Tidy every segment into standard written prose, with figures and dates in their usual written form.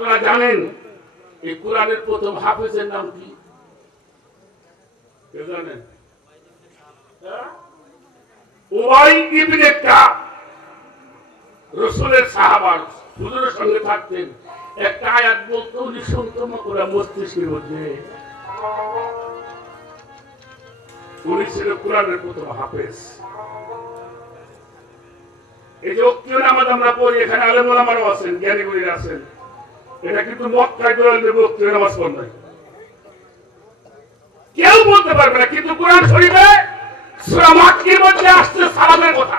আপনারা জানেন এই কোরআনের প্রথম হাফেজের নাম কি? কে জানেন? উবাই ইবনে কাব। রাসূলের সাহাবা হুজুরের সঙ্গে থাকতেন, একটা আয়াত বলতো উনি শুনতেন ওরা মস্তিষ্কের মধ্যে। উনি ছিল কোরআনের প্রথম হাফেজ। এই যে ওক্তীয় নামাজ আমরা পড়ি, এখানে আলেম ওলামারা আছেন, জ্ঞানী গুণীরা আছেন, এটা কিন্তু মক্কায় দোয়ালের ওক্তীয় নামাজ পড় নাই, কেউ বলতে পারবে না। কিন্তু কোরআন শরীফে সূরা মাক্কির মধ্যে আসছে সালাতের কথা,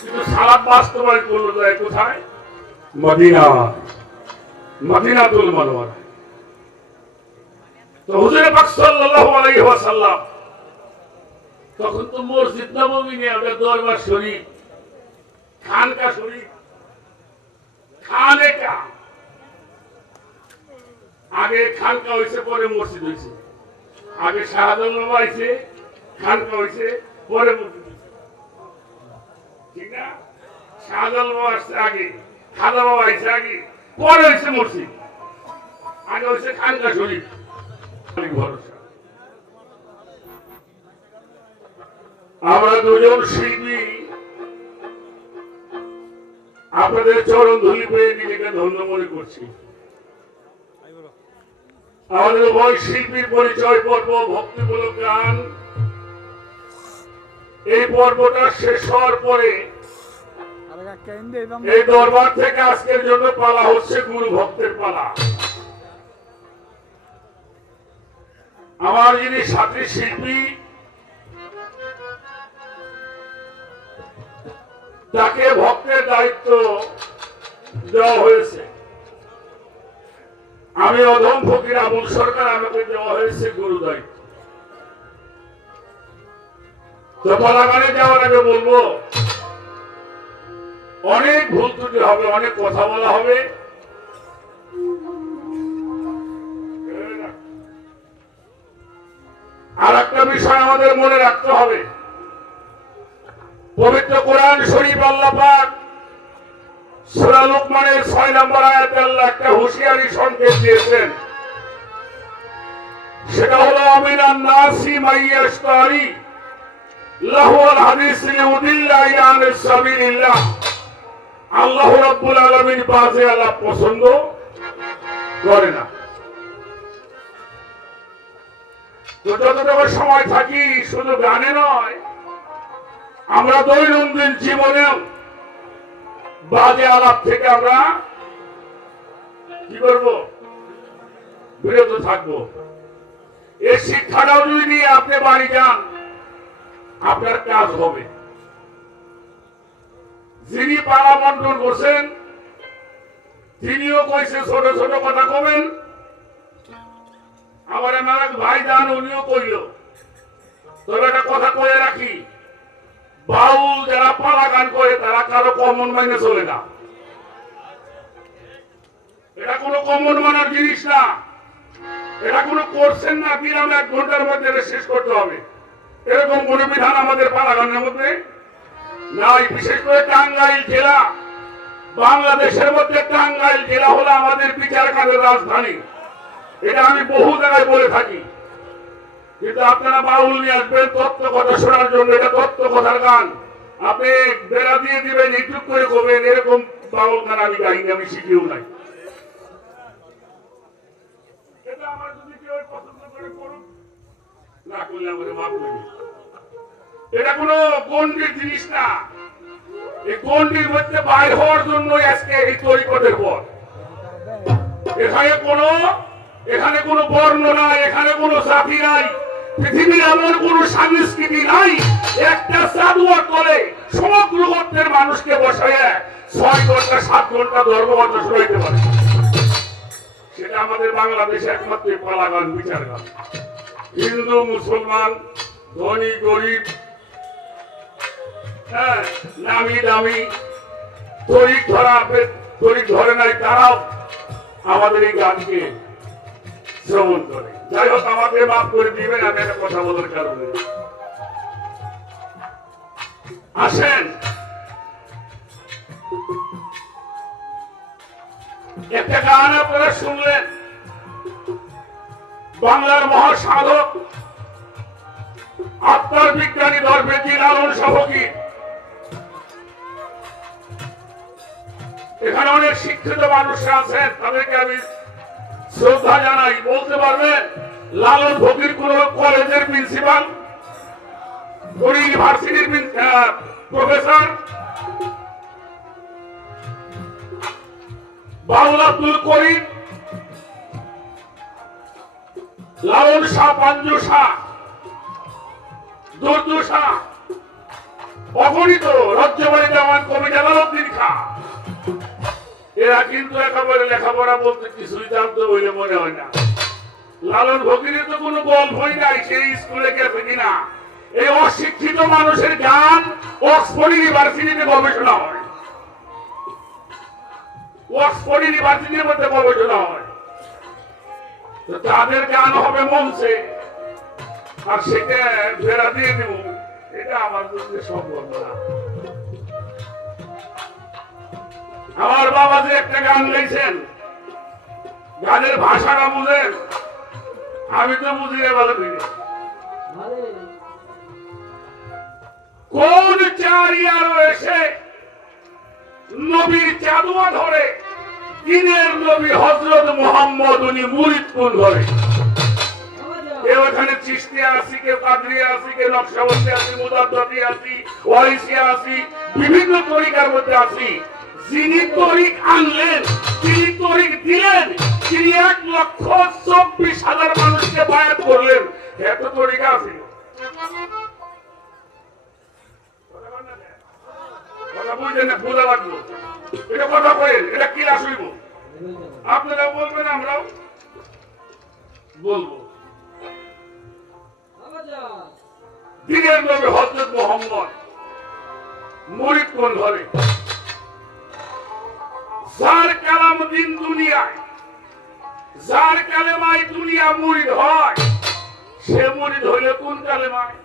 কিন্তু সালাত বাস্তবায়ন করলো যায় কোথায়? মদিনা, মদিনাতুল মুনাওয়ারা। তো হুজুর পাক সাল্লাল্লাহু আলাইহি ওয়াসাল্লাম তখন তো মসজিদ নববী নিয়ে আমাদের দরবার শরীফ, খানকা শরীফ, খানেকা, আগে খানকা হয়েছে পরে মসজিদ হয়েছে, আগে শাহজালাল বাবা হয়েছে, খানকা হয়েছে পরে মসজিদ হয়েছে, ঠিক না? শাহজালাল বাবা আসছে আগে, খাজা বাবা হয়েছে আগে, পরে হয়েছে মসজিদ, আগে হয়েছে খানকা শরীফ। ভরসা আমরা দুজন শিল্পী আপনাদের চরণ ধুলি পেয়ে নিজেকে ধন্য মনে করছি। আমাদের উভয় শিল্পীর পরিচয় পর্ব ভক্তিমূলক গান। এই পর্বটা শেষ হওয়ার পরে এই দরবার থেকে আজকের জন্য পালা হচ্ছে গুরু ভক্তের পালা। আমার যিনি সাথী শিল্পী, তাকে ভক্তের দায়িত্ব দেওয়া হয়েছে। আমি অধম ফকির আমুল সরকার, আমাকে দেওয়া হয়েছে গুরু দায়িত্ব। তো পালাগানে যাওয়ার আগে বলবো, অনেক ভুল ত্রুটি হবে, অনেক কথা বলা হবে। আর একটা বিষয় আমাদের মনে রাখতে হবে, পবিত্র কোরআন শরীফ আল্লাহ পাক সূরা লুকমানের 6 নম্বর আয়াতে আল্লাহ একটা হুঁশিয়ারি সংকেত দিয়েছেন। সেটা হলো আমিনান নাসি মাইয়াশতারি লাহুল হাদিস লিউদিল্লা আনিস সাবিলিল্লাহ। আল্লাহ রাব্বুল আলামিন বাজে আলাপ পছন্দ করে না। তো যতটুকু সময় থাকি শুধু গানে নয়, আমরা দৈনন্দিন জীবনেও বাজে আলাপ থেকে আমরা কি করব? বিরত থাকবো। এই শিক্ষাটাও যদি নিয়ে আপনি বাড়ি যান, আপনার কাজ হবে। যিনি পালা বন্টন করছেন তিনিও কইছে ছোট ছোট কথা কবেন, আমার আমার ভাই যান উনিও কইল। তবে একটা কথা কয়ে রাখি, বাউল যারা পালা গান করে তারা কারো কমন মাইনে চলে না। এটা কোনো কমন মানার জিনিস না, এটা কোনো করছেন না বিরাম 1 ঘন্টার মধ্যে শেষ করতে হবে, এরকম কোন বিধান আমাদের পালা গানের মধ্যে নাই। বিশেষ করে টাঙ্গাইল জেলা, বাংলাদেশের মধ্যে টাঙ্গাইল জেলা হলো আমাদের বিচার কাজের রাজধানী। এটা আমি বহু জায়গায় বলে থাকি, কিন্তু আপনারা বাউল নিয়ে আসবেন তত্ত্ব কথা শোনার জন্য, এটা তত্ত্ব কথার গান। আপনি বেড়া দিয়ে দিবেন, একটু করে করবেন, এরকম বাউল গান আমি গাইনি, আমি শিখিও নাই। এটা আমার যদি কেউ পছন্দ করে করুন, না করলে আমাদের মাফ করবেন। এটা কোনো গণ্ডির জিনিস না। এই গণ্ডির মধ্যে বাইর হওয়ার জন্য আজকে এই তরিকতের পর এখানে কোনো বর্ণ নাই, এখানে কোনো জাতি নাই, পৃথিবীর এমন কোন সংস্কৃতি নাই একটা সাধুয়ার তলে সমগ্র গোত্রের মানুষকে বসাইয়া 6 ঘন্টা 7 ঘন্টা ধর্মকথা শোনাইতে পারে। সেটা আমাদের বাংলাদেশে একমাত্র পালা গান, বিচার গান। হিন্দু মুসলমান, ধনী গরিব, হ্যাঁ নামি দামি, তরিক ধরে নাই, তারাও আমাদের এই গানকে শ্রবণ করে। যাই হোক, আমাকে মাফ করে দিবেন আমি একটা কথা বলার কারণে। আসেন, একটা গান আপনারা শুনলেন, বাংলার মহাসাধক আত্মার বিজ্ঞানী দরবেজি লালন সাহকি। এখানে অনেক শিক্ষিত মানুষরা আছেন, তাদেরকে আমি শ্রদ্ধা জানাই। বলতে পারবেন লালন ফকির কোন কলেজের প্রিন্সিপাল, কোন ইউনিভার্সিটির প্রফেসর? বাউল আব্দুল করিম, লালন শাহ, পাঞ্জু শাহ, দুর্দু শাহ, অগণিত রজ্জবাড়ি দেওয়ান, কবি জালালউদ্দিন খাঁ, এরা কিন্তু একেবারে লেখাপড়া বলতে কিছুই জানতো বলে মনে হয় না। লালন ফকিরের তো কোনো গল্পই নাই সেই স্কুলে গেছে কিনা। এই অশিক্ষিত মানুষের গান অক্সফোর্ড ইউনিভার্সিটিতে গবেষণা হয়, অক্সফোর্ড ইউনিভার্সিটির মধ্যে গবেষণা হয়। তো তাদের গান হবে মঞ্চে, আর সেটা ফেরা দিয়ে দেব, এটা আমার জন্য সম্ভব না। আমার বাবা যে একটা গান গাইছেন, গানের ভাষাটা বুঝেন, আমি তো বুঝি রে ভালো করে। কোন চারিয়ার এসে নবীর চাদুয়া ধরে, দিনের নবী হযরত মুহাম্মদ উনি মুরিদ কোন ধরে। কেউ এখানে চিশতিয়া আছি, কেউ কাদরিয়া আছি, কেউ নকশবন্দি আছি, মুজাদ্দিদি আছি, ওয়াইসি আছি, বিভিন্ন তরিকার মধ্যে আছি। যিনি তরিক আনলেন, তিনি তরিক দিলেন, তিনি 1,24,000 মানুষকে বায়াত করলেন, এত তরিকা আছে। কথা বুঝলেন না? বোঝা লাগলো। এটা কথা বলেন, এটা কি আসইব? আপনারা বলবেন, আমরাও বলবো। দিনের নবী হযরত মুহাম্মদ মুরিদ কোন ধরে? যার কালাম দিন দুনিয়ায়, যার কালেমায় দুনিয়া মুরিদ হয়, সে মুরিদ হইলে কোন কালেমায়?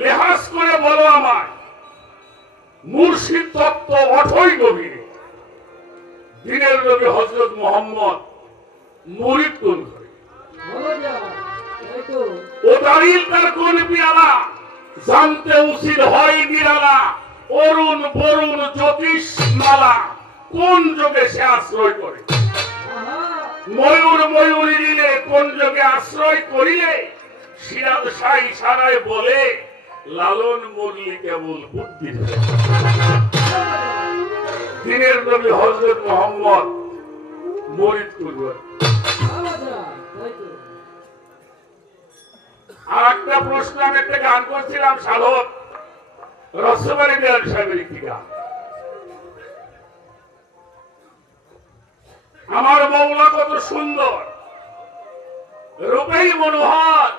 লেহাজ করে বলো আমায়, মুর্শিদ তত্ত্ব অথই গভীরে, দিনের নবী হযরত মুহাম্মদ মুরিদ কোন ধরে? ও দাঁড়িল তার কোন পিয়ালা, জানতে উচিত হয় নিরালা, অরুণ বরুণ জ্যোতিষ মালা, কোন যোগে সে আশ্রয় করে? ময়ূর ময়ূরী দিলে কোন যোগে আশ্রয় করিলে, সিরাজ শাহ ইশারায় বলে, লালন মুরলি কেবল বুদ্ধি। দিনের নবী হযরত মুহাম্মদ মুরিদ কোন ধরে? আর একটা প্রশ্ন, আমি একটা গান করছিলাম, সাধক রসবাড়ি দেয়াল সাহেবের একটি গান। আমার মৌলা কত সুন্দর, রূপেই মনোহর,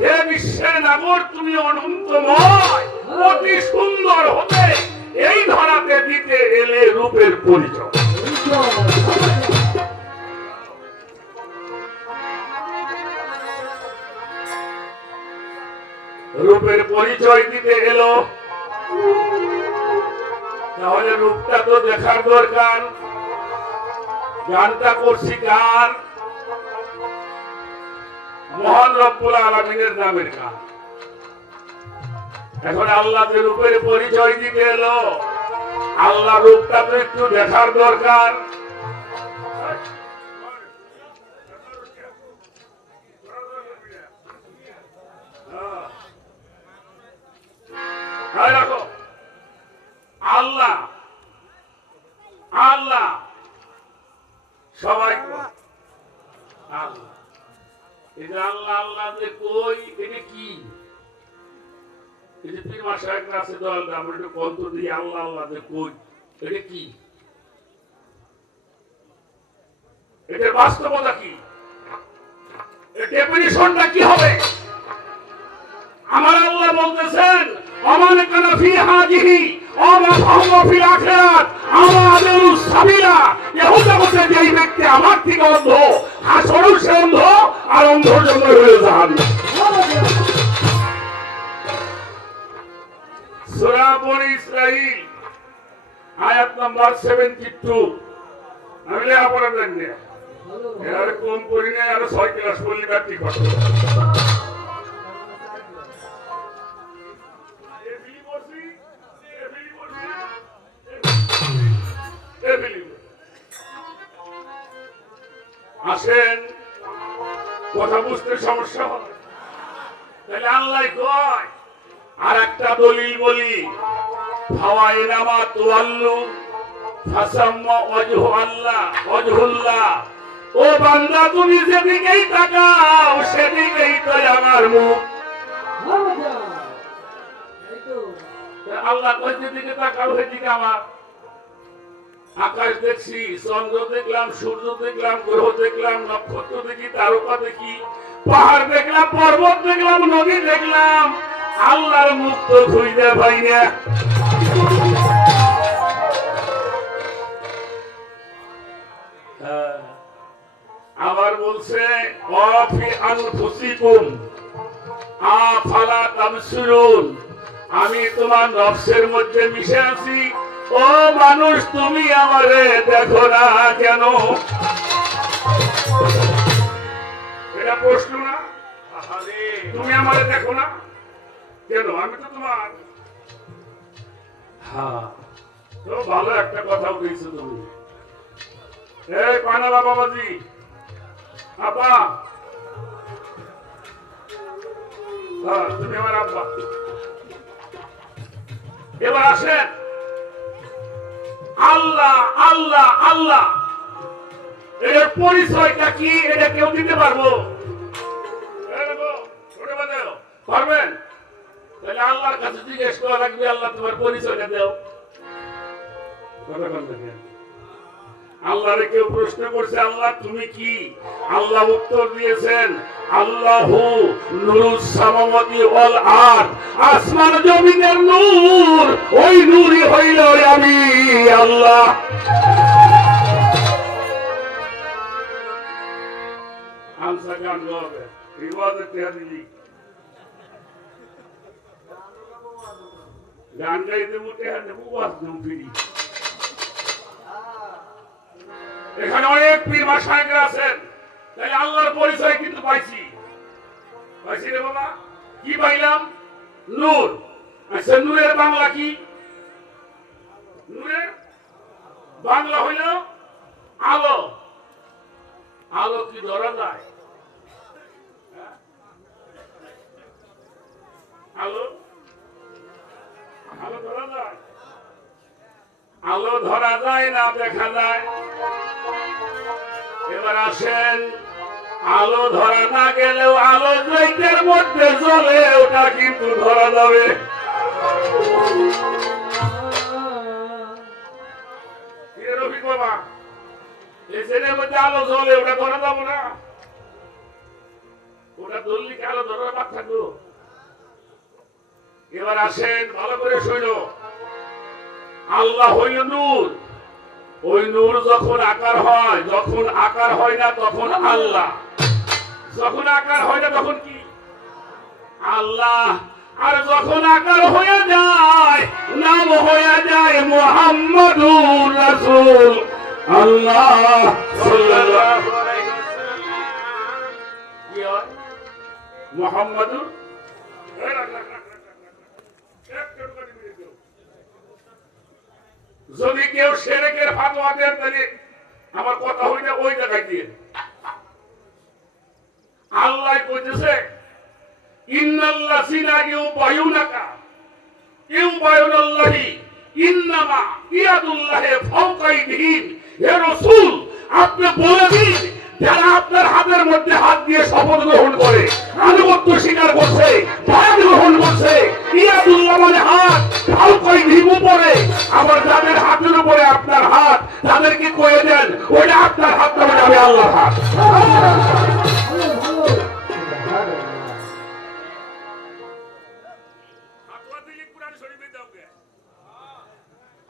হে বিশ্বের নাগর তুমি অনন্তময়, অতি সুন্দর হতে এই ধরাতে দিতে এলে রূপের পরিচয়। রূপের পরিচয় দিতে এলো, তাহলে রূপটা তো দেখার দরকার। গানটা করছি কার? মহান রব্বুল আলামিনের নামের গান। এখন আল্লাহ যে রূপের পরিচয় দিতে এলো, আল্লাহ রূপটা তো একটু দেখার দরকার। আল্লাহ আল্লাহ সবাই আল্লাহ, এটা আল্লাহ আল্লাহ যে কই, এটা কি? এটা পীর মা সাহেব আছে দল, আমরা একটু কন্ত দিই, আল্লাহ আল্লাহ যে কই, এটা কি? এটার বাস্তবতা কি? এর ডেফিনিশনটা কি হবে? আমার আল্লাহ বলতেছেন, আমান কানা ফি হাজিহি আমা ফাহুয়া ফিল আখিরাত আমাদের সাবিলা। এই জগতে যেই ব্যক্তি আমার থেকে অন্ধ, হাসরেও সে অন্ধ, আর অন্ধর জন্য হয়ে জাহান্নাম। সূরা বনী ইসরাঈল আয়াত নাম্বার 72। আমি লেখাপড়া জানি না, এর কম করি না, আর 6 ক্লাস পড়লি ব্যাটি করতে আসেন। কথা বুঝতে সমস্যা হয়, তাহলে আল্লাহ কয় আর একটা দলিল বলি, ফাওয়াইনামা তুআল্লু ফাসাম্মা ওয়াজহু আল্লাহ ওয়াজহুল্লাহ। ও বান্দা, তুমি যেদিকেই তাকাও সেদিকেই তো আমার মুখ। আল্লাহ কয় যেদিকে তাকাও সেদিকে আমার। আকাশ দেখছি, চন্দ্র দেখলাম, সূর্য দেখলাম, গ্রহ দেখলাম, নক্ষত্র দেখি, তারকা দেখি, পাহাড় দেখলাম, পর্বত দেখলাম, নদী দেখলাম, আল্লাহর মুখ তো খুঁজে পাই না। আবার বলছে ওয়াফি আনফুসিকুম আফালা তাবসিরুন, আমি তোমার নফসের মধ্যে মিশে আছি, ও মানুষ তুমি আমারে দেখো না কেন? এটা প্রশ্ন না? তুমি আমারে দেখো না কেন? আমি তো তোমার। হ্যাঁ, তো ভালো একটা কথা বলেছো তুমি। এই পানালা বাবাজি, আব্বা, তুমি আমার আব্বা। এবার আসেন, আল্লাহ আল্লাহ আল্লাহ, এর পরিচয়টা কি? এটা কেউ দিতে পারবো? পারবেন? তাহলে আল্লাহর কাছে জিজ্ঞেস করা লাগবে, আল্লাহ তোমার পরিচয়টা দাও। আল্লাহরে কেউ প্রশ্ন করছে, আল্লাহ তুমি কি? আল্লাহ উত্তর দিয়েছেন, আল্লাহু নূরুস সামাওয়াতি ওয়াল আরদ, আসমান জমিনের নূর, ওই নূরই হইল আমি আল্লাহ। আনসার গান গাবে, ইবাদত দিলি গান গাইতে মুটে হাতে উপবাস দিন ফিরি। এখানে অনেক পীর মাশায়েখরা আছেন, তাই আল্লাহর পরিচয় কিন্তু পাইছি। পাইছি রে বাবা, কি পাইলাম? নূর। আচ্ছা, নূরের বাংলা কি? নূরের বাংলা হইল আলো। আলো কি ধরা যায়? আলো আলো ধরা যায়? আলো ধরা যায় না, দেখা যায়। এবার আসেন, আলো ধরা না গেলেও আলো লাইটের মধ্যে জ্বলে, ওটা কিন্তু ধরা যাবে। রফিক বাবা, এই ছেলের মধ্যে আলো জ্বলে, ওটা ধরা যাবো না? ওটা ধরলি কি আলো ধরার বাদ থাকলো? এবার আসেন, ভালো করে শোনো, আল্লাহ হইল নূর। ওই নূর যখন আকার হয়, যখন আকার হয় না তখন আল্লাহ, যখন আকার হয় না তখন কি? আল্লাহ। আর যখন আকার হয়ে যায়, নাম হয়ে যায় মুহাম্মাদুর রাসূল আল্লাহ সাল্লাল্লাহু আলাইহি ওয়াসাল্লাম। কি হয়? মুহাম্মাদুর। যদি কেউ শিরকের ফতোয়া দেন, তাহলে আমার কথা হইলে ওই জায়গায় দিয়ে। আল্লাহ কইতেছে, ইন্নাল্লাযিনা ইউবায়ুনাকা ইউবায়ুনাল্লাহি ইন্নামা ইয়াদুল্লাহি ফাওকা আইদিহিম। হে রাসূল, আপনি বলে দিন, যারা আপনার হাতের মধ্যে হাত দিয়ে শপথ গ্রহণ করে, আনুগত্য স্বীকার করছে, বায়াত গ্রহণ করছে, ইয়াদুল্লাহ মানে হাত, ফাওকা আইদিহিম উপরে, আবার যাদের হাতের উপরে আপনার হাত, তাদেরকে কয়ে দেন ওটা আপনার হাত না, মানে আমি আল্লাহর হাত।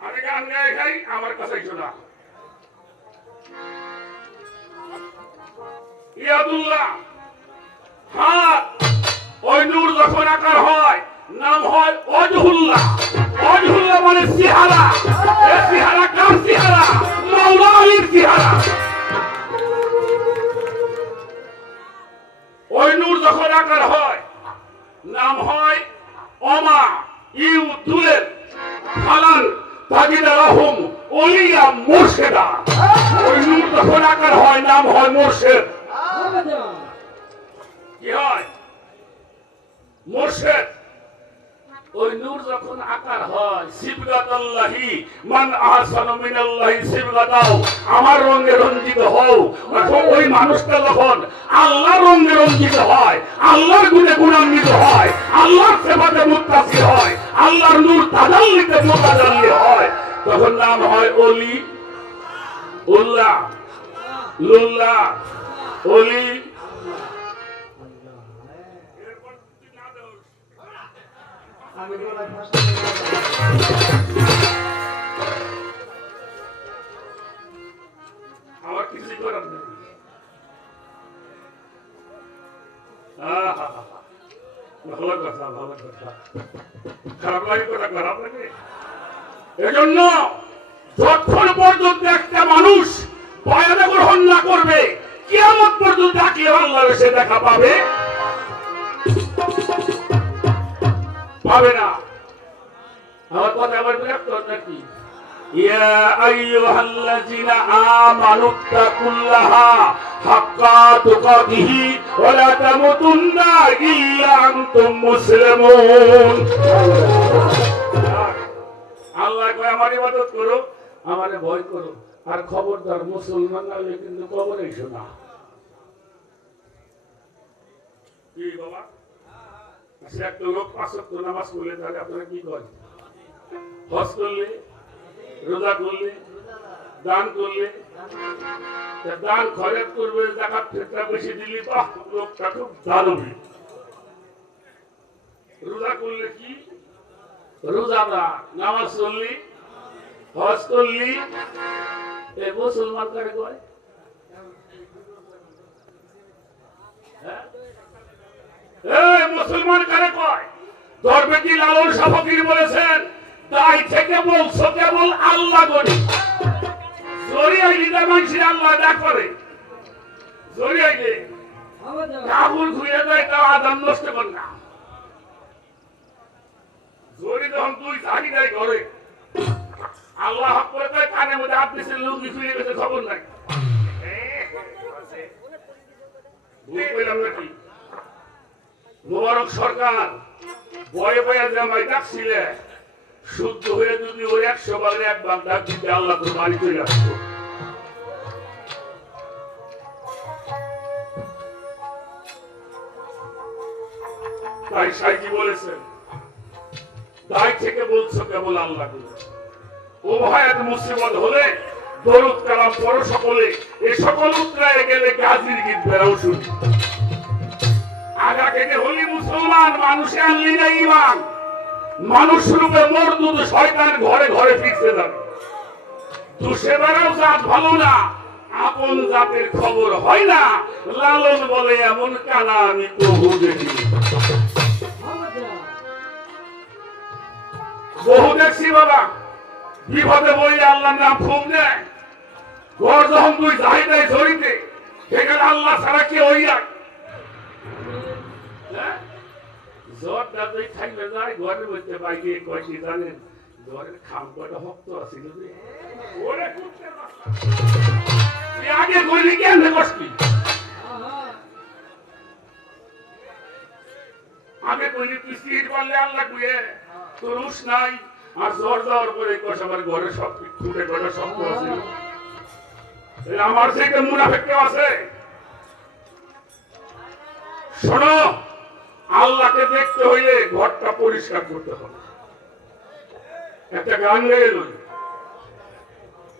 আমি গান গাই খাই, আমার কাছে শোনা। ইয়াদুল্লাহ হাত, ওই নূর যখন আকার হয়, নাম হয় ওয়াজহুল্লাহ। মানে চেহারা, এই চেহারা কার চেহারা? মাওলা আলীর চেহারা। ওই নূর যখন আকার হয় নাম হয় অমা ইউ দুলের ফালান তাজিদা রহম ওলিয়া মুর্শেদা। ওই নূর যখন আকার হয় নাম হয় মুর্শেদ। কি হয়? মুর্শেদ। ওই নূর যখন আকার হয় সিবগাতাল্লাহি মান আহসানু মিনাল্লাহি সিবগাতাও, আমার রঙে রঞ্জিত হও। ওই মানুষটা যখন আল্লাহর রঙে রঞ্জিত হয়, আল্লাহর গুণে গুণান্বিত হয়, আল্লাহর সেবাতে মুত্তাসি হয়, আল্লাহর নূর তাজাল্লিতে মুতাজাল্লি হয়, তখন নাম হয় ওলি উল্লাহ লুল্লাহ ওলি। আমার কিছু করার নেই। ভালো কথা, ভালো কথা। খারাপ লাগে কথা, খারাপ লাগে। এজন্য যতক্ষণ পর্যন্ত একটা মানুষ বয়ান গ্রহণ না করবে, কিয়ামত পর্যন্ত ডাকলে আল্লাহর সে দেখা পাবে পাবে না। আমার কথা আবার বিরক্ত নাকি? ইয়া আইয়ুহাল্লাযিনা আমানুত্তাকুল্লাহা হাক্কা তুকাতিহি ওয়া লা তামুতুন্না ইল্লা আনতুম মুসলিমুন। আল্লাহ কয় আমার ইবাদত করো, আমারে ভয় করো, আর খবরদার মুসলমান না হলে কিন্তু কবরে এসো না। কি বাবা? একটা লোক ৫ ওয়াক্ত নামাজ পড়লে তাহলে আপনারা কি করেন? হজ করলে, রোজা করলে, দান করলে, দান খয়রাত করবে, যাকাত ফিতরা বেশি দিলি, বাহ লোকটা খুব দানবী। রোজা করলে কি? রোজাদার। নামাজ করলি, হজ করলি, এ মুসলমান কারে কয়? মুসলমান কারে কয়? দরবেশী লালন শাহ ফকির বলেছেন, তাই থেকে বলছো কেবল আল্লাহ গনি। জরিয়াই লিদা মানসি আল্লাহ ডাক করে। জরিয়াই লে কাবুল ঘুরে যায়, তা আদান নষ্ট কর না। জরি যখন তুই থাকি যাই ঘরে, আল্লাহ হক করে কয় কানের মধ্যে হাত দিছে, লুঙ্গি ফিরে গেছে, খবর নাই। ভুল পেলাম নাকি? মোবারক সরকার বয়ে বয়ে জামাই ডাকছিলে, শুদ্ধ হয়ে যদি ওই ১০০ ভাগের ১ ভাগ ডাক দিতে আল্লাহ তোর বাড়ি চলে আসতো। তাই সাইজি বলেছেন, তাই থেকে বলছো কেবল আল্লাহ। ও ভাইয়াত মুসিবত হলে দরুদ কালাম পড়ো সকলে, এ সকল উত্তরায় গেলে গাজীর গীত বেরাও শুনি। আগা থেকে হলি মুসলমান, মানুষে আনলি না ইমান। মানুষ রূপে মরদুদ শয়তান ঘরে ঘরে ফিরতে যাবে। দুষে বেড়াও জাত ভালো না, আপন জাতের খবর হয় না। লালন বলে এমন কানা আমি বহু দেখি, বহু দেখছি বাবা। বিপদে বইলে আল্লাহর নাম খুব নেয়। ঘর যখন তুই যাই দেয় ঝরিতে, সেখানে আল্লাহ ছাড়া কে হইয়া জ্বরটা তুই থাকবে যায় ঘরের মধ্যে বাইরে কয়টি জানেন, জ্বরের খাম কয়টা শক্ত আছিল যে ওরে কুত্তে বাচ্চা। তুই আগে কইলি কেন কষ্টি? আগে কইলি তুই সিট পারলে আল্লাহ কুয়ে তোর উস নাই, আর জ্বর যাওয়ার পরে কষ আমার ঘরে সব খুঁটে কয়টা শক্ত আছিল। আমার থেকে মুনাফেক কেউ আছে? শোনো, আল্লাহকে দেখতে হইলে ঘরটা পরিষ্কার করতে হবে। একটা গান গেয়ে লই,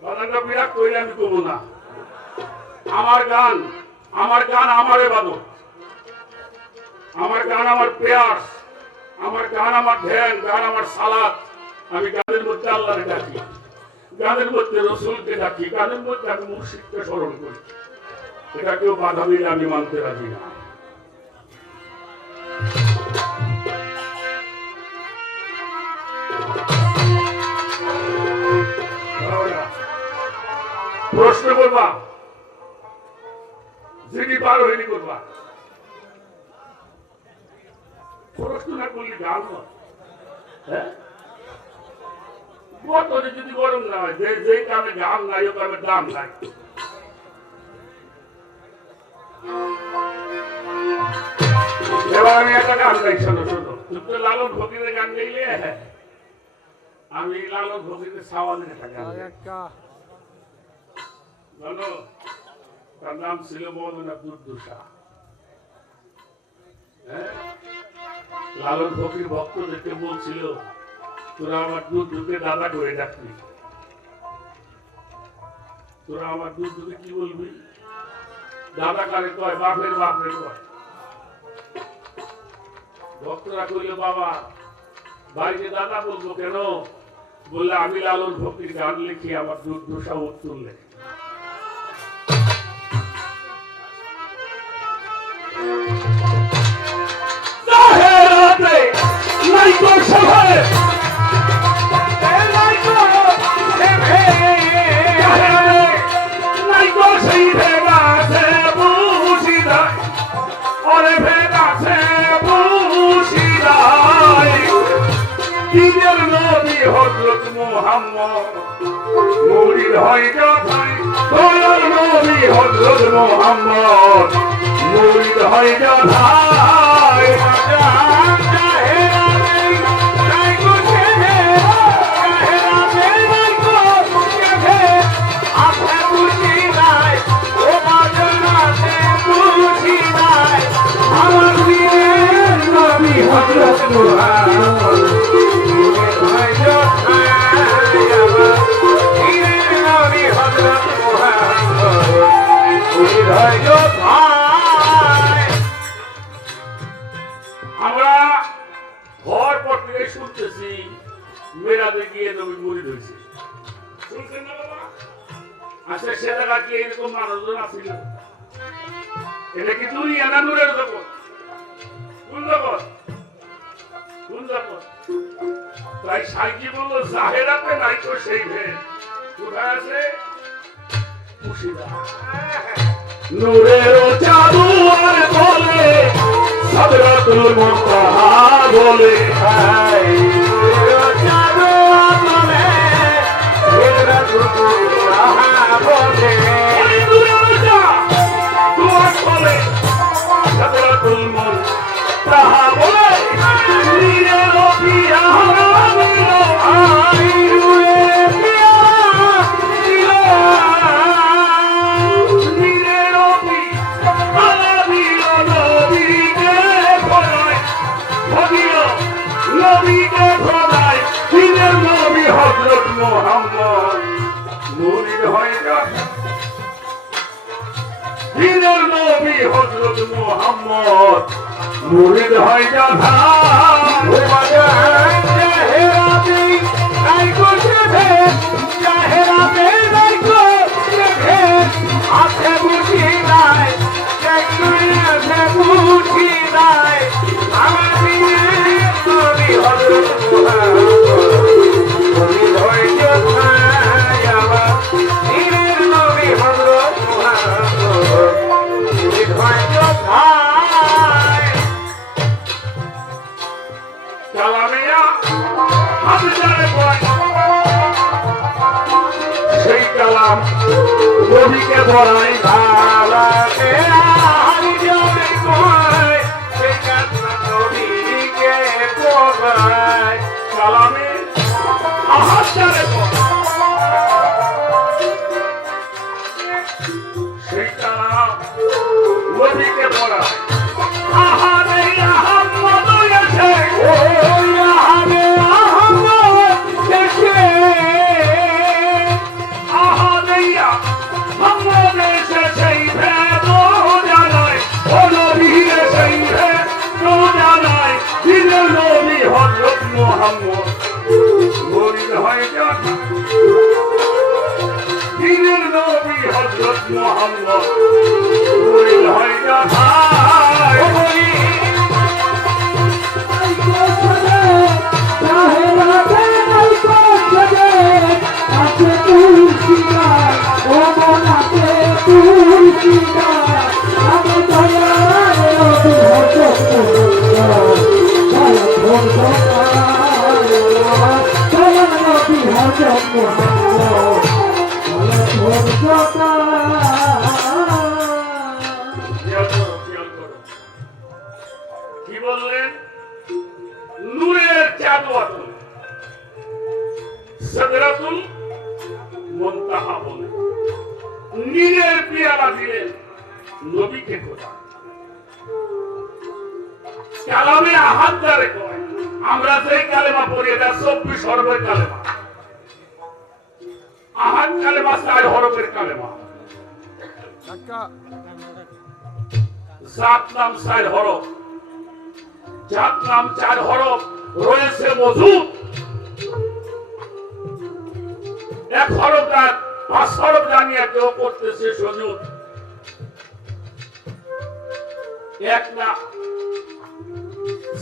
গানটা বিরাট কইলে আমি কব না। আমার গান আমার ইবাদত, আমার গান আমার পেয়াস, আমার গান আমার ধ্যান, গান আমার সালাত। আমি গানের মধ্যে আল্লাহকে ডাকি, গানের মধ্যে রসুলকে ডাকি, গানের মধ্যে আমি মুর্শিদকে স্মরণ করি। এটা কেউ বাধা দিলে আমি মানতে রাজি না। প্রশ্ন করবা, যিনি পার হয়নি করবা, প্রশ্ন না করলে গান হয়। হ্যাঁ, যদি গরম না হয়, যে কামে গান নাই ও কামে দাম নাই। এবার আমি একটা গান গাই, শোনো শোনো। তুমি তো লালন ফকিরের গান গাইলে, আমি লালন ফকিরের সাওয়ালের একটা গান গাই। জানো, তার নাম ছিল মৌলানা দুর্দশা। লালন ফকির ভক্তদেরকে বলছিল, তোরা আমার দুধকে দাদা করে ডাকবি, তোরা আমার দুধকে কি বলবি, দাদা কারে কয়, বাপের বাপের কয়। ভক্তরা কইল, বাবা ভাইকে দাদা বলবো কেন? বললে, আমি লালন ফকির গান লিখি, আমার দুর্দশা উত্তর লেখি। হযরত মুহাম্মদ মুরিদ হয় যথাই, দয়াল নবী হযরত মুহাম্মদ মুরিদ হয় যথাই। আমার বীরের নবী হযরত মুহাম্মদ আমরা ঘর পর থেকে শুনতেছি মেরাজে গিয়ে নবী মুরিদ হয়েছে, শুনছেন না বাবা? আচ্ছা, সে জায়গা কি এরকম মানুষজন আসছিল? এটা কি দুনিয়া না নূরের জগৎ? কোন জগৎ? কোন জগৎ? তাই সাইকি বললো, জাহেরাতে নাই তো সেই ভেদ। কোথায় আছে? নূরের চাঁদু আর বলে, সাদরাতুল মুনতাহা বলে, চাঁদু বলে, সাদরাতুল মুনতাহা বলে, নূরের চাঁদু আর বলে, সাদরাতুল মুনতাহা বলে, নীরের পিয়া হযরত মুহাম্মদ মুরিদ হয় যথাই, দিনের নবী হযরত মুহাম্মদ মুরিদ হয় কালামিয়া হাবিজারে কয়, সেই কালাম নবীকে বড়াই ভালাকে, হাবিজারে কয়, সেই কালাম নবীকে বড়াই। কালামে হাবিজারে কয়, সেই কালাম নবীকে বড়াই। আহারে আহমদ এসে, ও আহারে আহমদ এসে, আহারে আহমদ এসে সেই ভেদ জানায়, ও নবী সেই ভেদ জানায়, দিনের নবী হযরত মুহাম্মদ মুরিদ হয় যথাই, দিনের নবী হযরত মুহাম্মদ মুরিদ হয় যথাই। ও কি বললেন? নূরের জাদুয়াতুল সিদরাতুল মুনতাহা বলে নীরের পেয়ালা দিলেন নবীকে খোদা। কালামে আহাদ যারে কয়, আমরা যে কালেমা পড়ি এটা 24 হরফের কালেমা। আহাদ কালেমা 4 হরফের কালেমা। জাত নাম 4 হরফ, জাত নাম 4 হরফ রয়েছে মজুদ। এক হরফ আর 5 হরফ জানিয়ে কেউ করতেছে সুজুদ। এক না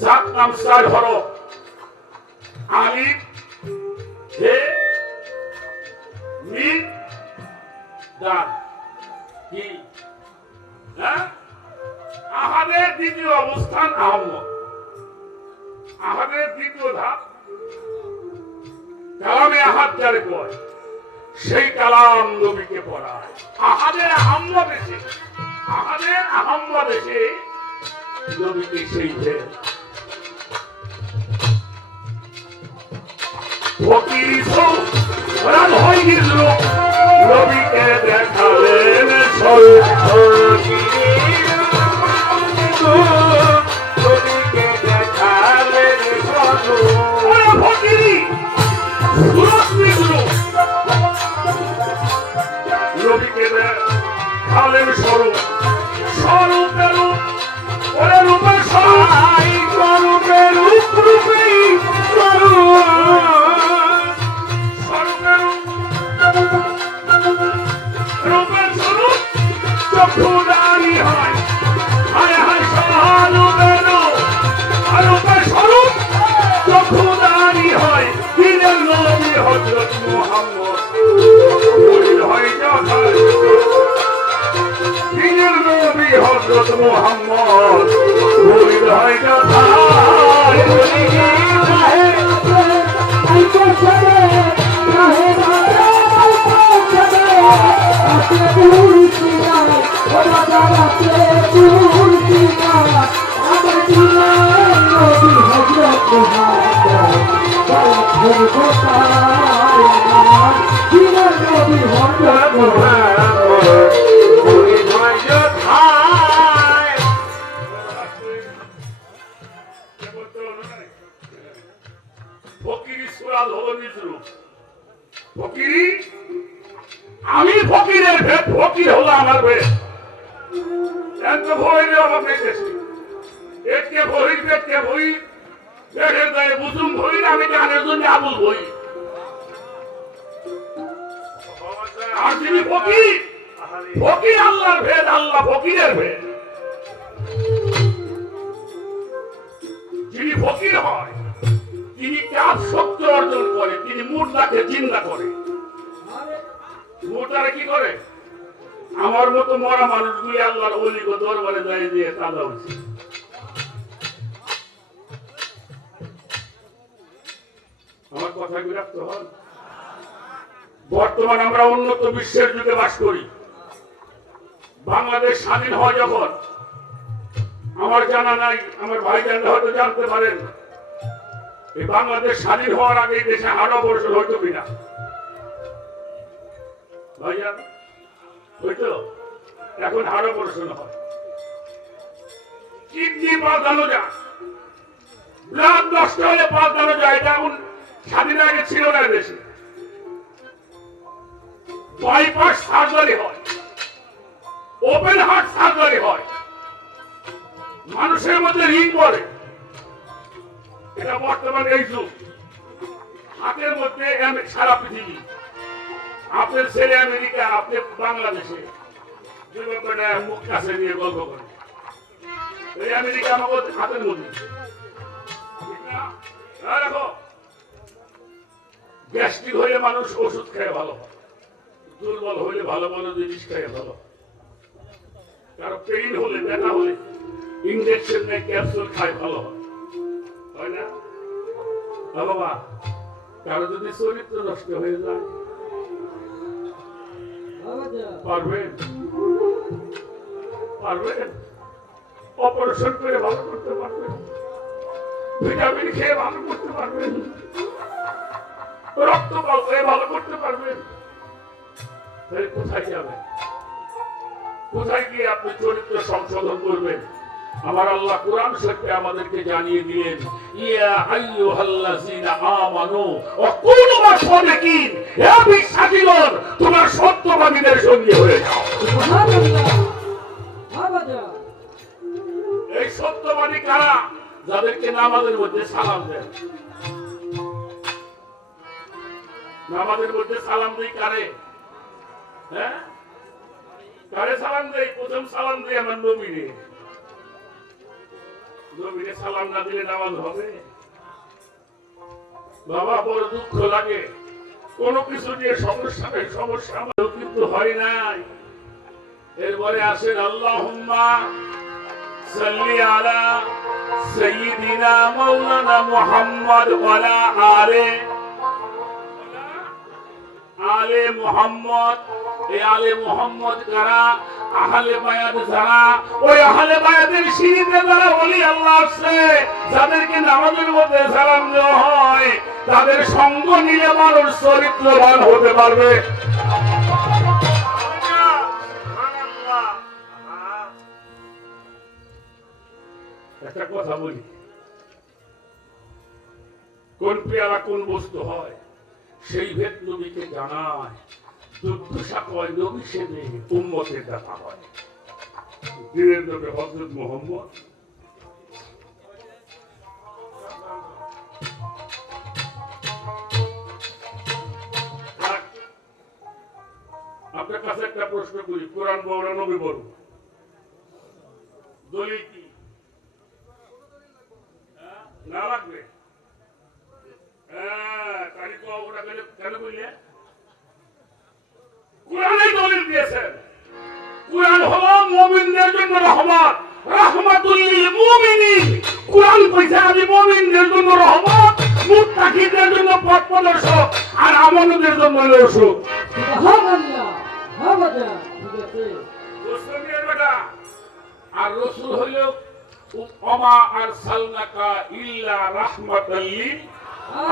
জাত নাম 4 হরফ, আলিফ হে মিম দাল। কি আহাদের দ্বিতীয় অবস্থান আহম্মদ। আহাদের দ্বিতীয় ধাপ কালামে আহাদ যারে কয় সেই কালাম নবীকে পড়ায়। আহাদের আহম্মদ এসে, আহাদের আহম্মদ এসে নবীকে সেই ভেদ নবীকে দেখালেন নবীকে দেখালেন স্বরূপ, স্বরূপের ওরে রূপে সহাই স্বরূপের রূপ রূপেই রূপের স্বরূপ চক্ষুদানি হয়। হায় হায় সহানুবের রূপের স্বরূপ চক্ষুদানি হয়। দিনের নবী হযরত মুহাম্মদ মুরিদ হয় যথায়। দিনের নবী হযরত মুহাম্মদ মুরিদ হয় যথায়। আমি ফকিরের ভেদ, ফকির হলো আমার ভেদ। এত ভয় অভাব নেই দেশে। পেটকে ভরি, পেটকে ভরি, পেটের গায়ে বুঝুম ভরি, আমি গানের জন্য আবুল ভরি। আর যিনি ফকির, ফকির আল্লাহর ভেদ, আল্লাহ ফকিরের ভেদ। যিনি ফকির হয় তিনি কাজ শক্ত অর্জন করে, তিনি মুর্দাকে জিন্দা করে। মুর্দারে কি করে? আমার মতো মরা মানুষগুলি আল্লাহর ওলিগ দরবারে যায় দিয়ে তাজা হচ্ছে। আমার কথা বিরক্ত হন? বর্তমান আমরা উন্নত বিশ্বের যুগে বাস করি। বাংলাদেশ স্বাধীন হয় যখন, আমার জানা নাই, আমার ভাইজানরা হয়তো জানতে পারেন, এই বাংলাদেশ স্বাধীন হওয়ার আগে দেশে হাট অপারেশন হইতো কিনা? ভাইজান হইতো? এখন হাট অপারেশন হয়। কিডনি পাল্টানো যায়, ব্লাড নষ্ট হলে পাল্টানো যায়। এটা এখন স্বাধীন আগে ছিল না দেশে। বাইপাস সার্জারি হয়, ওপেন হার্ট সার্জারি হয়, মানুষের মধ্যে রিং পড়ে। এটা বর্তমান এই যুগ। হাতের মধ্যে সারা পৃথিবী। আপনার ছেলে আমেরিকা, আপনি বাংলাদেশে মুখ কাছে নিয়ে গল্প করে। এই আমেরিকা আমাকে হাতের মধ্যে। দেখো, গ্যাস্ট্রিক হইলে মানুষ ওষুধ খায় ভালো হয়, দুর্বল হইলে ভালো ভালো জিনিস খায় ভালো। কারো পেইন হলে, ব্যথা হলে ইনজেকশন নেয়, ক্যাপসুল খায় ভালো হয় না? বাবা কারো যদি চরিত্র নষ্ট হয়ে যায় পারবেন পারবেন অপারেশন করে ভালো করতে পারবেন, ভিটামিন খেয়ে ভালো করতে পারবেন, রক্ত পাল্টে ভালো করতে পারবেন, তাহলে কোথায় যাবেন? কোথায় গিয়ে আপনি চরিত্র সংশোধন করবেন? আমার আল্লাহ কোরআন শরীফে আমাদেরকে জানিয়ে দিলেন, ইয়া আইয়ুহাল্লাযীনা আমানু ওয়া কুনু মা'আস-সাদিকিন, হে বিশ্বাসীগণ তোমরা সত্যবাদীদের সঙ্গী হয়ে যাও। সুবহানাল্লাহ। এই সত্যবাদী কারা? যাদেরকে নামাজের মধ্যে সালাম দেন। নামাজের মধ্যে সালাম দেই কারে? হ্যাঁ, কারে সালাম দেই? প্রথম সালাম দেই আমার নবীরে। নবীরে সালাম না দিলে নামাজ হবে? বাবা বড় দুঃখ লাগে, কোন কিছু নিয়ে সমস্যা নেই, সমস্যা আমাদের কিন্তু হয় নাই। এরপরে আসেন আল্লাহুম্মা সাল্লি আলা সাইয়্যিদিনা মাওলানা মুহাম্মদ ওয়া আলা আলে মুহাম্মদ। এই আলে মুহাম্মদ কারা? আহলে বায়াত যারা, ওই আহলে বায়াতের সিরিজে যারা ওলি আল্লাহ আছে, যাদেরকে নামাজের মধ্যে সালাম দেওয়া হয়, তাদের সঙ্গ নিলে মানুষ চরিত্রবান হতে পারবে। একটা কথা বলি, কোন পেয়ারা কোন বস্তু হয় সেই ভেদ নবীকে জানায়। দুর্দশা কয় নবী সেবে উম্মতের দেখা হয়। দিনের নবী হযরত মুহাম্মদ আপনার কাছে একটা প্রশ্ন করি, কোরআন বড় নবী বড়, দলিল কি? না লাগবে? কেন বললে? কোরআনে দলিল দিয়েছেন। কোরআন হলো মুমিনদের জন্য রহমত, রাহমাতুল লিল মুমিনিন। কোরআন কইছে আমি মুমিনদের জন্য রহমত, মুত্তাকিদের জন্য পথ প্রদর্শক, আর আমানতের জন্য রসুল। সুবহানাল্লাহ। হ্যাঁ বাবা, ঠিক আছে। রসুলের বেটা আর রসুল হলো ওমা আরসালনাকা ইল্লা রাহমাতাল লিল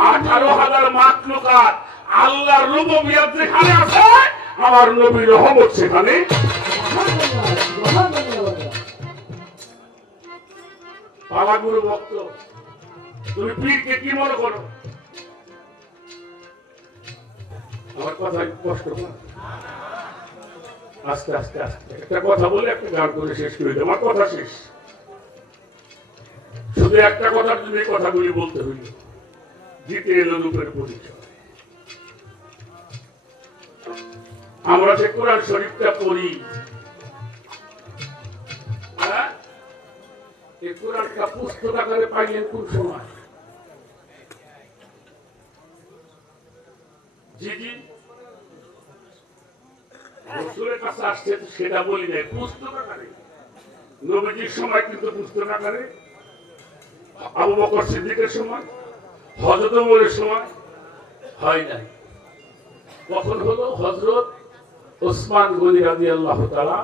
18,000 মাখলুকাত। আল্লাহর রুবুবিয়ত যেখানে আছে, আমার নবীর রহমত সেখানে। বাবা গুরু ভক্ত, তুমি পীরকে কি মনে করো? আমার কথা কষ্ট না, আস্তে আস্তে আস্তে একটা কথা বলে একটা গান করে শেষ করে দেবো। আমার কথা শেষ। শুধু একটা কথার জন্য কথাগুলি বলতে হইল, জিতে এলো রূপের পরিচয়। আমরা যে কোরআন শরীফটা পড়ি, এই কোরআনটা পুস্তক আকারে পাইলেন কোন সময়? জি জি, রসুলের কাছে আসছে সেটা বলি নাই, পুস্তক আকারে। নবীজির সময় কিন্তু পুস্তক আকারে, আবু বকর সিদ্দিকের সময়, হযরত ওমরের সময় হয় নাই। কখন হলো? হযরত ওসমান গনি রাদিয়াল্লাহু তাআলা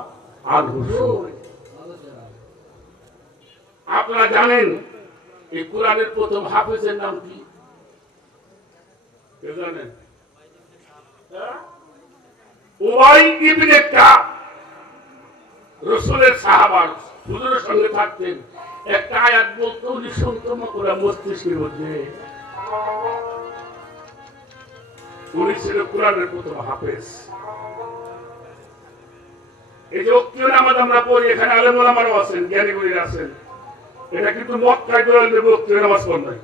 আনহুর সময়। আপনারা জানেন এই কোরআনের প্রথম হাফেজের নাম কি? কে জানেন? উবাই ইবনে কাব। রাসূলের সাহাবা হুজুরের সঙ্গে থাকতেন, একটা আয়াত বলতো, উনি শুনতেন ওরা মস্তিষ্কের মধ্যে। উনি ছিল কোরআনের প্রথম হাফেজ। এই যে ওয়াক্তীয় নামাজ আমরা পড়ি, এখানে আলেম ওলামারা আছেন, জ্ঞানী গুণীরা আছেন, এটা কিন্তু মক্কায় দোয়ালে ওয়াক্তীয় নামাজ পড় নাই,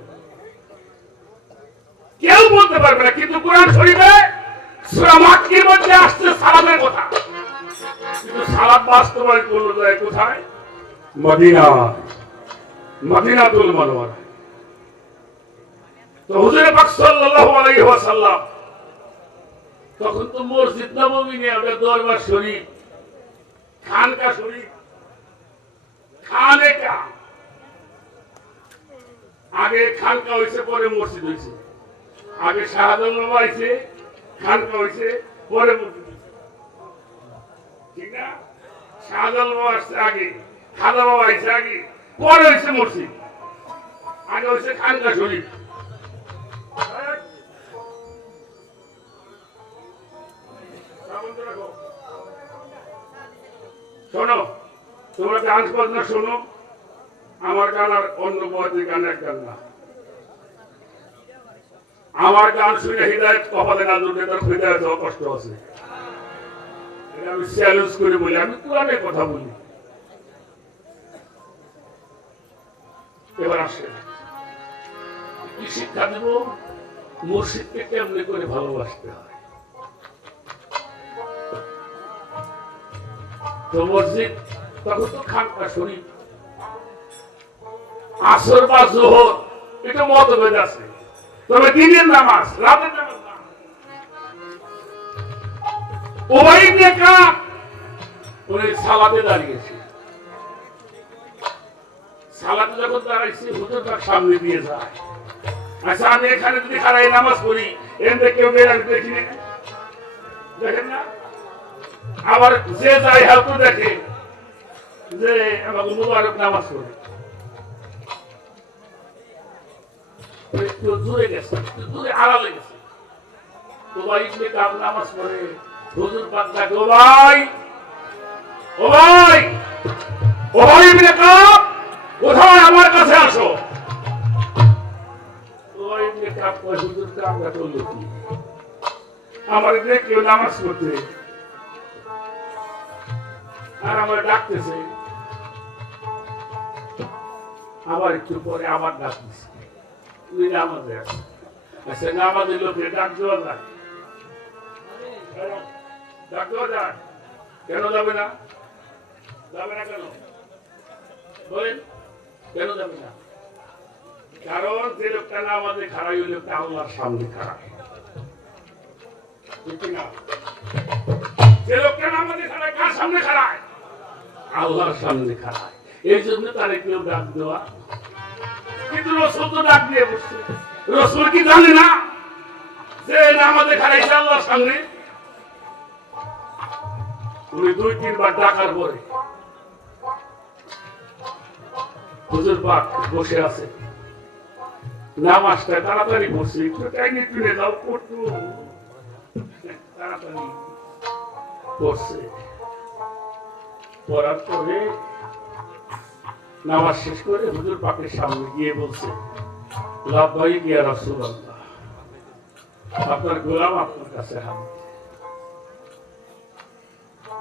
কেউ বলতে পারবে না। কিন্তু কোরআন শরীফে সূরা মাক্কির মধ্যে আসছে সালাতের কথা, কিন্তু সালাত বাস্তবায়ন করলো যায় কোথায়? মদিনা, মদিনাতুল মুনাওয়ারা। তো হুজুর পাক সাল্লাল্লাহু আলাইহি ওয়াসাল্লাম তখন তো মসজিদ নববী নিয়ে আমরা দরবার শরীফ, খানকা শরীফ, খানেকা, আগে খানকা হয়েছে পরে মসজিদ হয়েছে। আগে শাহজালাল বাবা আইছে, খানকা হয়েছে, পরে ঠিক না? শাহজালাল বাবা আসছে আগে, খাজা বাবা আইছে আগে, পরে হয়েছে মসজিদ, আগে হয়েছে খানকা শরীফ। শোনো, তোমরা ডান্স বাজনা শোনো, আমার গান আর অন্য বয়সের গান এক গান না। আমার গান শুনে হৃদয়ত কপালে না জুটে তার হৃদয়ত কষ্ট আছে, এটা আমি চ্যালেঞ্জ করে বলি, আমি কোরআনের কথা বলি। এবার আসে কি শিক্ষা দেব, মসজিদকে কেমনে করে ভালোবাসতে হয়। তো মসজিদ তখন তো খানকা শরীফ, আসর বা জোহর এটা মতভেদ আছে, তবে দিনের নামাজ, রাতের নামাজ না। উবাই ইবনে কাব উনি সালাতে দাঁড়িয়েছে, সালাতে যখন দাঁড়াইছে হুজুর পাক সামনে দিয়ে যায়। আচ্ছা আমি এখানে যদি খাড়াই নামাজ পড়ি, এমনি কেউ বেরাতে দেখি না, দেখেন না? আবার যে যায় হয়তো দেখে যে আমাকে মুবারক নামাজ পড়ে, একটু দূরে গেছে, একটু দূরে আড়ালে গেছে। উবাই ইবনে কাব নামাজ পড়ে, হুজুর পাক ডাকে, ও ভাই, ও ভাই, উবাই ইবনে কাব কোথায়, আমার কাছে আসো। উবাই ইবনে কাব কয়, হুজুর কামটা করলো কি, আমার দেখলেও নামাজ পড়তে আর আমার ডাকতেছে, আবার একটু পরে আবার ডাকতেছে, তুই নামাজে আস। আচ্ছা নামাজের লোকে ডাক দেওয়া যায়, ডাক দেওয়া যায়, কেন যাবে না? যাবে না কেন বলেন, কেন যাবে না? কারণ যে লোকটা নামাজে খাড়াই, ওই লোকটা আল্লাহর সামনে খাড়ায়, ঠিক না? যে লোকটা নামাজে খাড়ায়, কার সামনে খাড়ায়? আল্লাহর সামনে খাড়ায়। এই জন্য তারে কেউ ডাক দেওয়া, কিন্তু রসুল তো ডাক দিয়ে বসছে। রসুল কি জানে না যে নামাজে খাড়াইছে আল্লাহর সামনে? উনি 2-3 বার ডাকার পরে হুজুর পাক বসে আছে, নামাজটা তাড়াতাড়ি পড়ছে, একটু টাইমে তুলে দাও, পড়তো তাড়াতাড়ি পড়ছে। পড়ার পরে নামাজ শেষ করে হুজুর পাকের সামনে গিয়ে বলছে, লাব্বাইক ইয়া রাসূলুল্লাহ, আপনার গোলাম আপনার কাছে হাজির।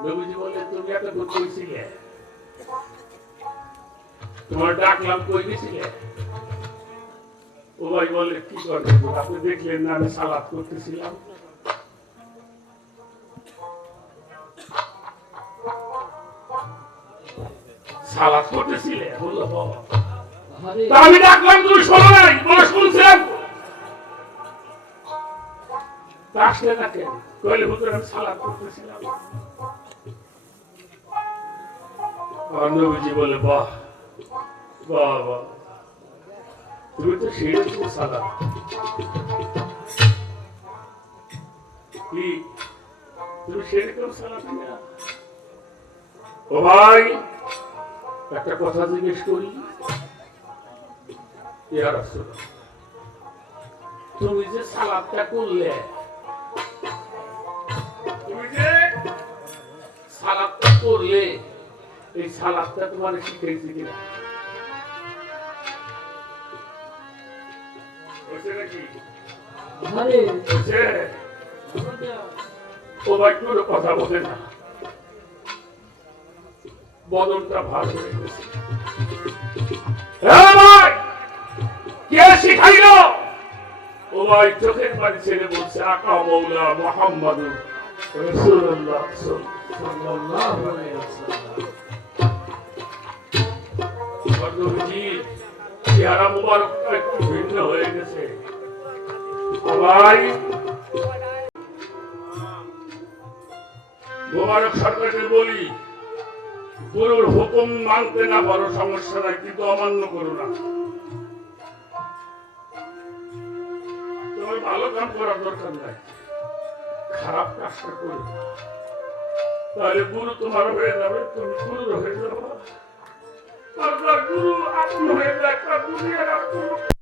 নবীজি বলে, তুমি এত দূর কইছিলে, তোমার ডাকলাম কই গেছিলে? ও ভাই বলে, কি করবেন, আপনি দেখলেন না আমি সালাত করতেছিলাম? সালাত করতেছিলে? বললো আমি ডাকলাম তুমি শোনো নাই? বলে শুনছিলাম। আসলে না কেন? কইলে হুজুর আমি সালাত করতেছিলাম। নবীজি বলে, বাহ বাহ বাহ, তুমি তো শিখেছো সালাত। কি তুমি সেরকম সালাত না? ও ভাই একটা কথা জিজ্ঞেস করি, ইয়া রাসূলুল্লাহ, তুমি যে সালাতটা করলে, তুমি যে সালাতটা করলে, এই সালাতটা তোমার শিখাইছি কিনা? ও ভাই কোনো কথা বলে না, বদনটা ভালো হয়ে গেছে। কে শিখাইল? ও ভাই চোখের পানি ছেড়ে বলছে, আকা মৌলা মুহাম্মাদুর রাসূলুল্লাহ সাল্লাল্লাহু আলাইহি ওয়াসাল্লাম। নবীজির চেহারা মুবারক একটু ভিন্ন হয়ে গেছে। ভাই মুবারক সরকারকে বলি, গুরুর হুকুম মানতে না পারো সমস্যা নাই, কিন্তু অমান্য করো না। তোমার ভালো কাম করার দরকার নাই, খারাপ কাজটা করো তাহলে গুরু তোমার হয়ে যাবে, তুমি গুরু হয়ে যাবে। আপনার গুরু আপন হয়ে যায়, একটা দুনিয়ার আপন।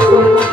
Oh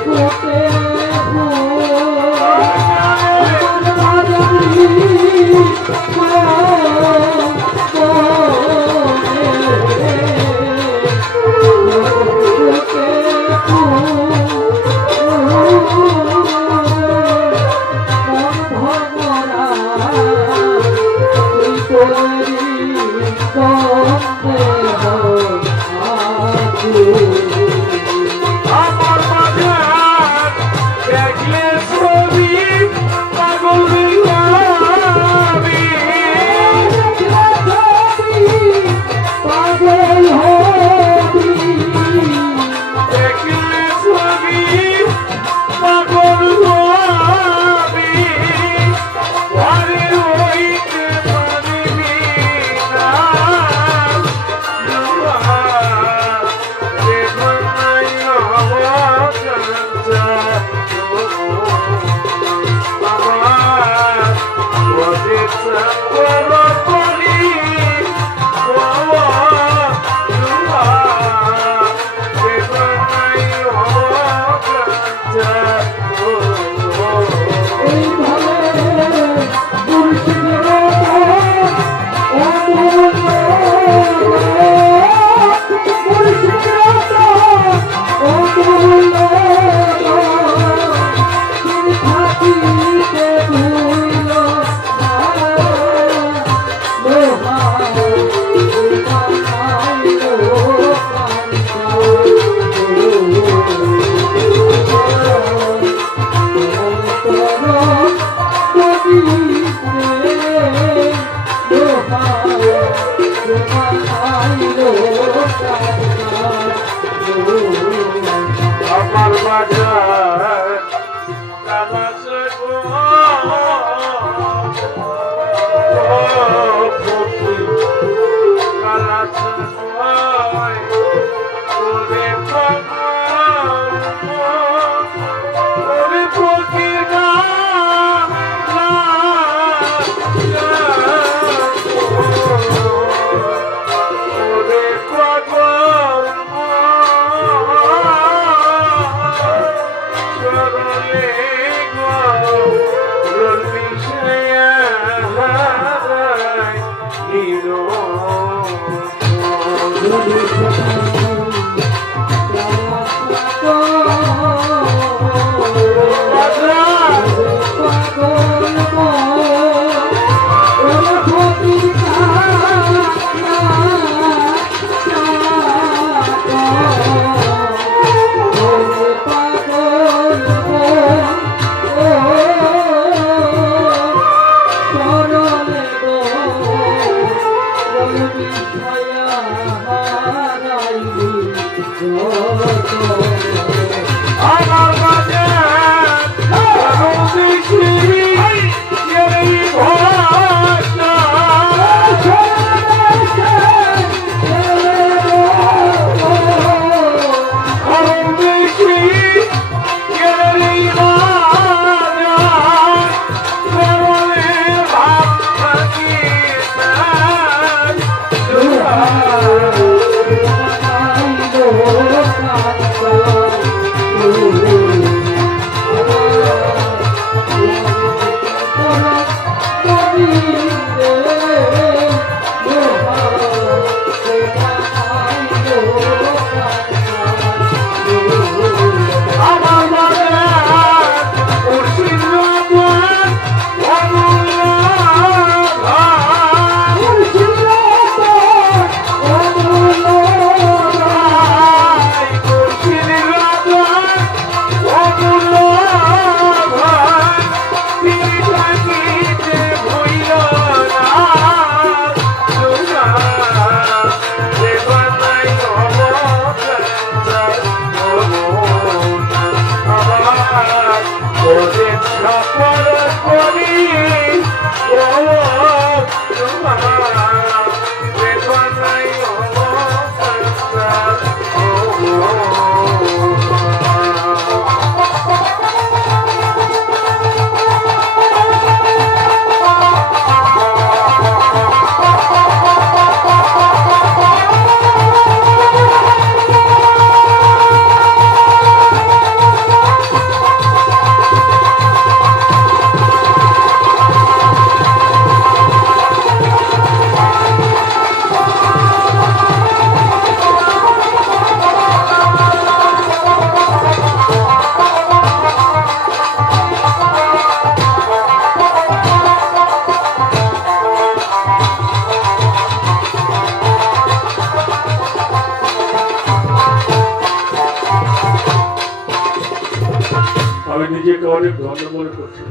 নিজেকে অনেক ধন্য মনে করছি।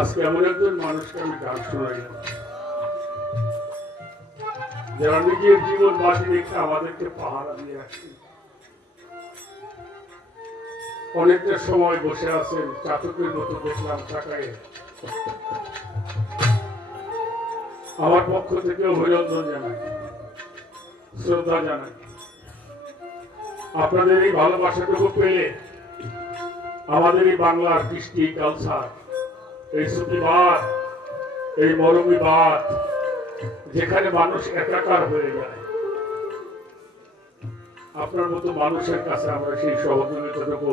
আজকে এমন একজন মানুষকে আমি গান শোনাইলাম যারা নিজের জীবন বাজি রেখে আমাদেরকে পাহারা দিয়ে আসছে। অনেকটা সময় বসে আছেন চাতকের মতো দেখলাম চাকায়। আমার পক্ষ থেকে অভিনন্দন জানাই, শ্রদ্ধা জানাই। আপনাদের এই ভালোবাসাটুকু পেলে আমাদের এই বাংলার কৃষ্টি কালচার এই শ্রুতিবাদ এই মরমী বাদ যেখানে মানুষ একাকার হয়ে যায়, আপনার মতো মানুষের কাছে আমরা সেই সহযোগিতাটুকু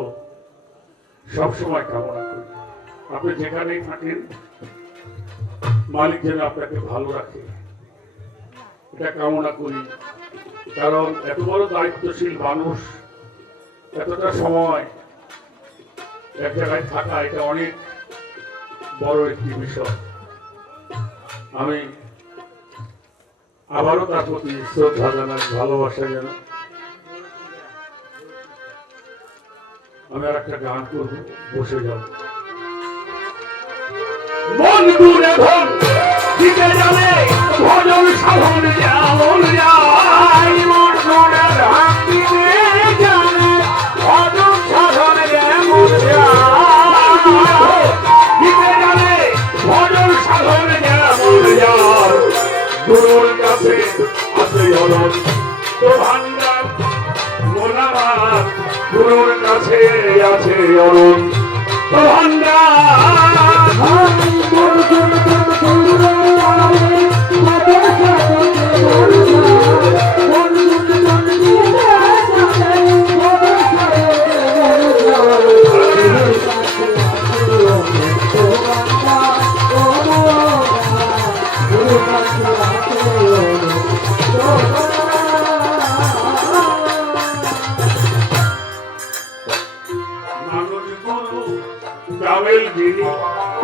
সবসময় কামনা করি। আপনি যেখানেই থাকেন মালিক যেন আপনাকে ভালো রাখে, এটা কামনা করি। কারণ এত বড় দায়িত্বশীল মানুষ এতটা সময় এক জায়গায় থাকা, এটা অনেক বড় একটি বিষয়। আমি আবারও তার প্রতি শ্রদ্ধা জানাই, ভালোবাসা জানাই। আমি আর একটা গান করব, বসে যাব। বন্ধুরে ধন দিতে যাবে ভজন সাধন যেমন যায়, বন্ধুরে ধান দিতে যাবে ভজন সাধন যেমন যায়, দিতে যাবে ভজন সাধন যেমন যায়। গুরুর কাছে আছে অনন্ত ভান্ডার মোনামার, গুরুর কাছে আছে অনন্ত ভান্ডার।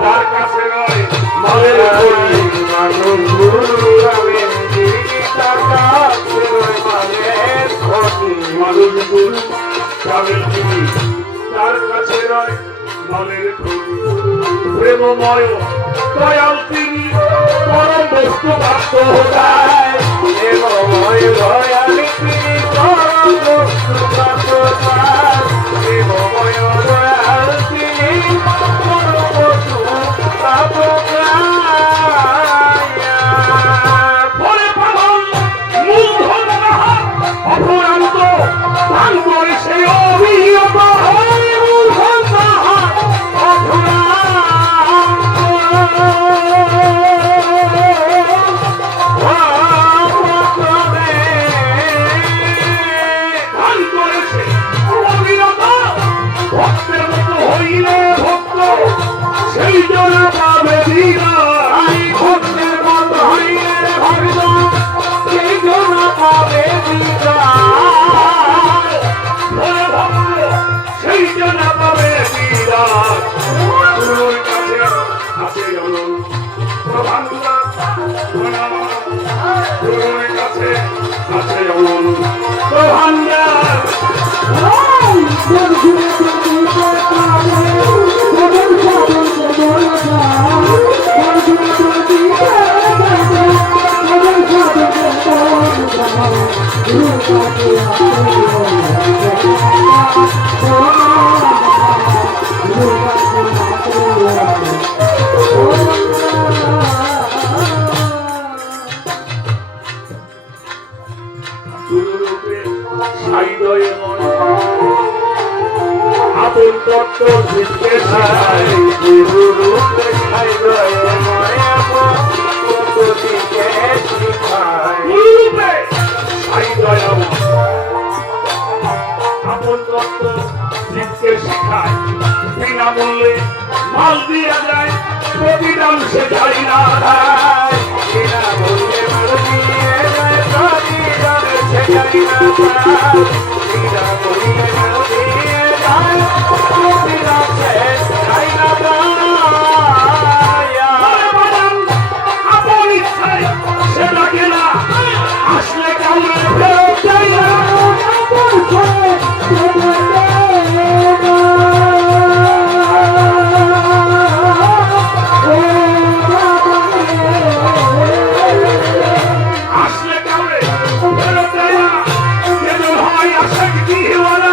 তার কাছে নয় মালের খনি, মানুষ গুরু রামের গিরি, তার কাছে নয় মালের খনি, মানুষ গুরু রামের গিরি, তার কাছে নয় মালের খনি। প্রেমময় দয়াল তিনি পরম বস্তু প্রাপ্ত যায়, প্রেমময় দয়াল তিনি পরম বস্তু প্রাপ্ত যায়, প্রেমময় দয়াল তিনি পরম বস্তু প্রাপ্ত যায়। বলে পাগল মূলধন অপরান্ত দান করে সে অবিহত মূলধন ভক্তের মতো হইলে ভক্ত সেই জন্য পাবে বিদায়, ভক্তের মতো হইলে ভক্ত সেই জন্য পাবে বিদায়, ভক্ত সেই জন্য পাবে বিদায়। গুরুর কাছে আছে অনন্ত ভান্ডার, গুরুর কাছে আছে অনন্ত ভান্ডার। আপন তত্ত্ব শিখতে চাই, গুরুরূপে সাইদয় মায়া তত্ত্ব দিতে শিখায়, গুরুরূপে সাইদয় আপন তত্ত্ব শিখতে শিখায়। বিনামূল্যে মাল দিয়া যায়, প্রতিদান সে যাই না দেয়, বিনামূল্যে মাল দিয়ে যায়, প্রতিদান সে যাই না দেয়, বিনামূল্যে মাল দিয়ে যায়, প্রতিদান সে যাই না দেয়। আপন ইচ্ছায় সে লাগে না, আসলে কাউরে ফেরত যায় না। আসলে কাউরে ফেরত যায় না, কেন হয় আশা কি হওয়া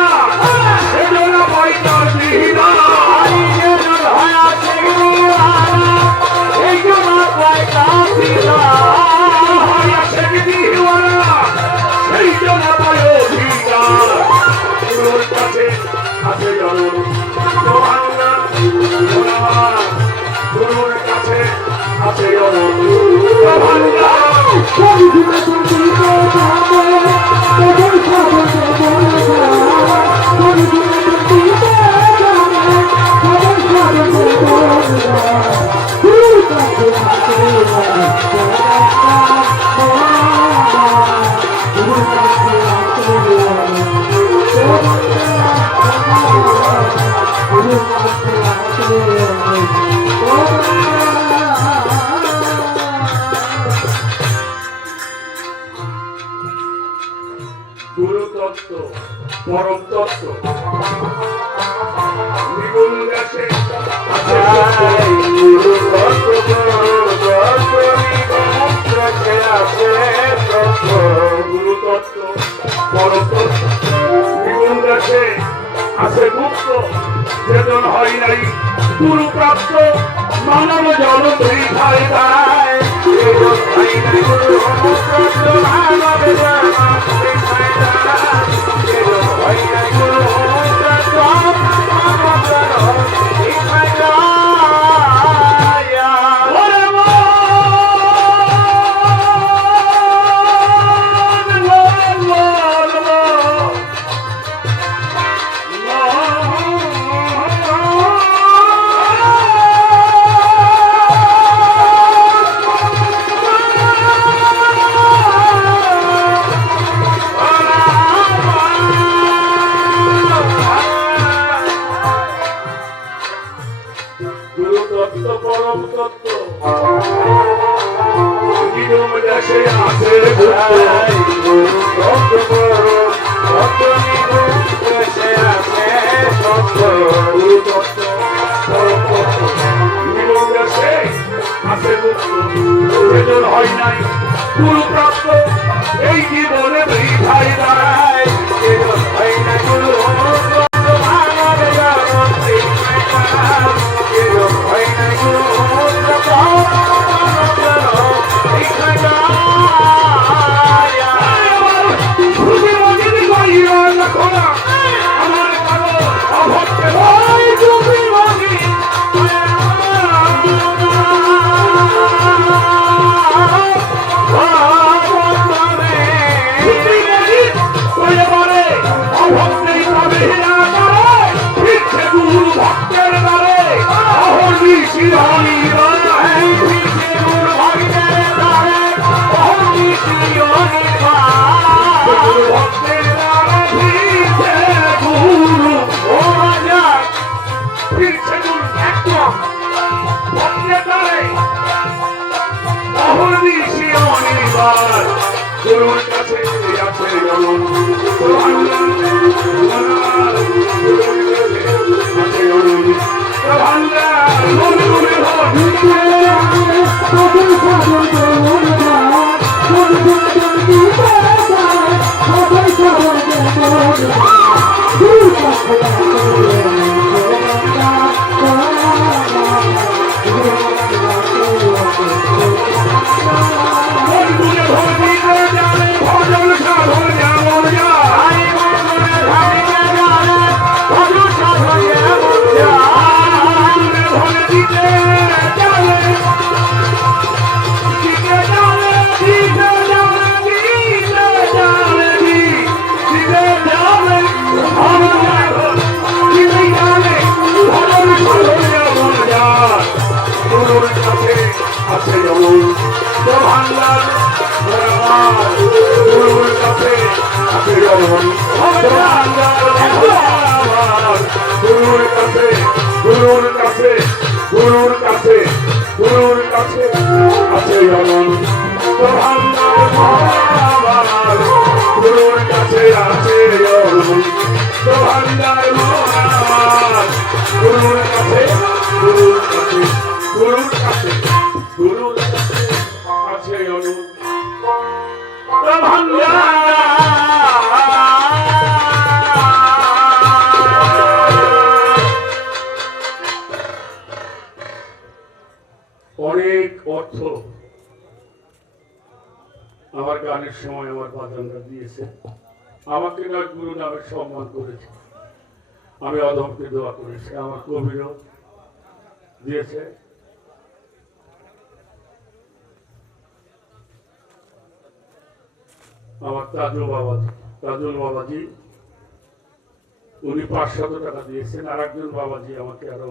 আছে মুক্ত যেজন হয় নাই গুরু প্রাপ্ত মানব জন বৃথায় দায় যেজন হয় নাই গুরু প্রাপ্ত মানব জন বৃথায় দায় যেজন হয় নাই গুরু প্রাপ্ত মানব জন বৃথায় দায় পরম তত্ত্ব নিগম দেশে আছে যেজন হয় নাই গুরু প্রাপ্ত এই জীবনে বৃথাই দাঁড়ায় যেজন হয় নাই গুরু গুরুর কাছে আছে গুরুর কাছে আছে গুরুর কাছে আছে ভান্ডার গুরুর কাছে আছে অনেক অর্থ আমার গানের সময় আমার বাজানরা দিয়েছে, আমাকে না গুরু নামের সম্মান করেছে, আমি অধমকে দোয়া করেছি, আমার কবিরও দিয়েছে। আমার তাজুল বাবাজি উনি 500 টাকা দিয়েছেন, আর একজন বাবাজি আমাকে আরো